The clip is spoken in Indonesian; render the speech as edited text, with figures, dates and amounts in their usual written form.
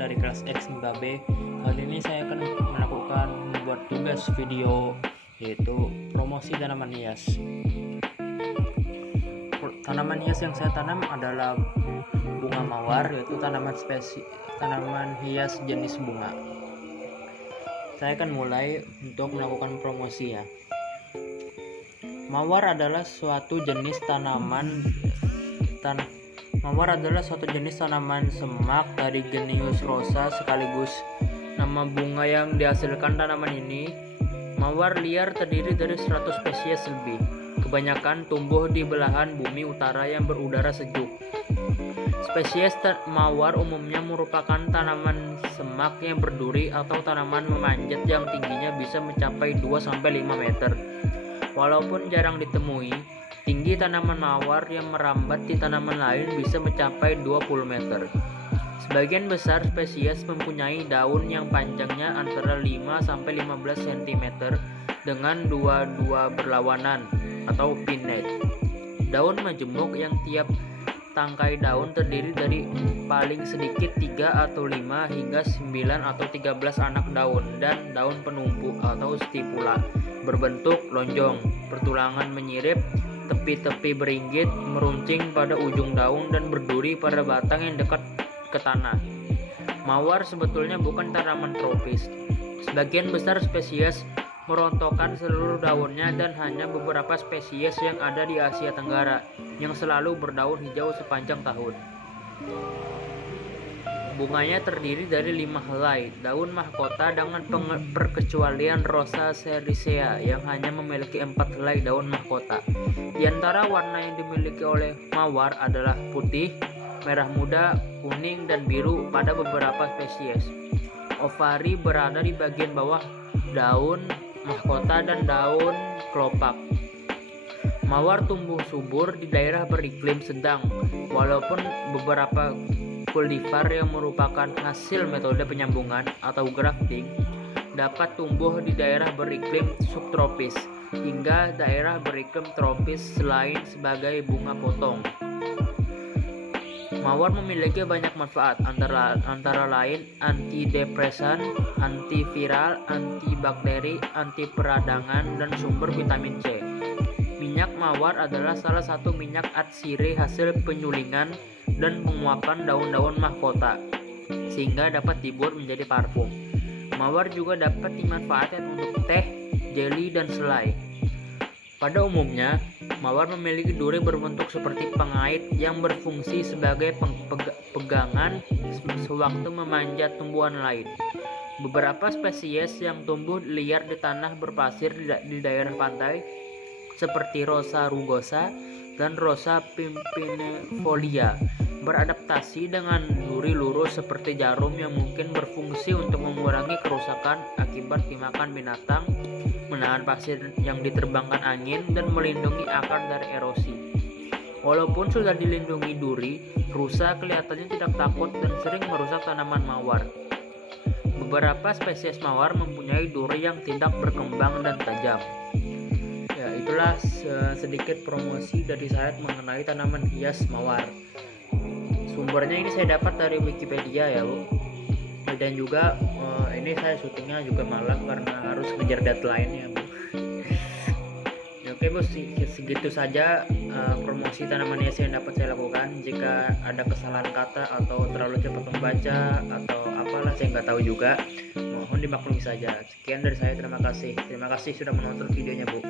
dari kelas X MIPA B. Kali ini saya akan melakukan membuat tugas video, yaitu promosi tanaman hias. Tanaman hias yang saya tanam adalah bunga mawar, yaitu tanaman hias jenis bunga. Saya akan mulai untuk melakukan promosi ya. Mawar adalah suatu jenis tanaman semak dari genus Rosa, sekaligus nama bunga yang dihasilkan tanaman ini. Mawar liar terdiri dari 100 spesies lebih. Kebanyakan tumbuh di belahan bumi utara yang berudara sejuk. Spesies mawar umumnya merupakan tanaman semak yang berduri atau tanaman memanjat yang tingginya bisa mencapai 2-5 meter. Walaupun jarang ditemui, tinggi tanaman mawar yang merambat di tanaman lain bisa mencapai 20 meter. Sebagian besar spesies mempunyai daun yang panjangnya antara 5-15 cm dengan dua berlawanan atau pinnate. Daun majemuk yang tiap tangkai daun terdiri dari paling sedikit 3 atau 5 hingga 9 atau 13 anak daun, dan daun penumpu atau stipula berbentuk lonjong, pertulangan menyirip, tepi-tepi beringgit, meruncing pada ujung daun, dan berduri pada batang yang dekat ke tanah. Mawar sebetulnya bukan tanaman tropis. Sebagian besar spesies merontokkan seluruh daunnya, dan hanya beberapa spesies yang ada di Asia Tenggara yang selalu berdaun hijau sepanjang tahun. Bunganya terdiri dari 5 helai daun mahkota dengan perkecualian Rosa sericea yang hanya memiliki 4 helai daun mahkota. Di antara warna yang dimiliki oleh mawar adalah putih, merah muda, kuning, dan biru pada beberapa spesies. Ovari berada di bagian bawah daun mahkota dan daun kelopak. Mawar tumbuh subur di daerah beriklim sedang, walaupun beberapa kultivar yang merupakan hasil metode penyambungan atau grafting dapat tumbuh di daerah beriklim subtropis hingga daerah beriklim tropis selain sebagai bunga potong. Mawar memiliki banyak manfaat, antara lain antidepresan, antiviral, antibakteri, anti peradangan, dan sumber vitamin C. Minyak mawar adalah salah satu minyak atsiri hasil penyulingan dan penguapan daun-daun mahkota, sehingga dapat dibuat menjadi parfum. Mawar juga dapat dimanfaatkan untuk teh, jeli, dan selai. Pada umumnya, mawar memiliki duri berbentuk seperti pengait yang berfungsi sebagai pegangan sewaktu memanjat tumbuhan lain. Beberapa spesies yang tumbuh liar di tanah berpasir di daerah pantai, seperti Rosa rugosa dan Rosa pimpinifolia, beradaptasi dengan duri lurus seperti jarum yang mungkin berfungsi untuk mengurangi kerusakan akibat dimakan binatang, menahan pasir yang diterbangkan angin, dan melindungi akar dari erosi. Walaupun sudah dilindungi duri, rusa kelihatannya tidak takut dan sering merusak tanaman mawar. Beberapa spesies mawar mempunyai duri yang tidak berkembang dan tajam. Ya, itulah sedikit promosi dari saya mengenai tanaman hias mawar. Sumbernya ini saya dapat dari Wikipedia ya, Bu. Dan juga ini saya syutingnya juga malam karena harus ngejar deadline ya, Bu. Oke, Bu, segitu saja promosi tanaman hias yang dapat saya lakukan. Jika ada kesalahan kata atau terlalu cepat membaca atau apalah, saya nggak tahu juga, mohon dimaklumi saja. Sekian dari saya, terima kasih sudah menonton videonya, Bu.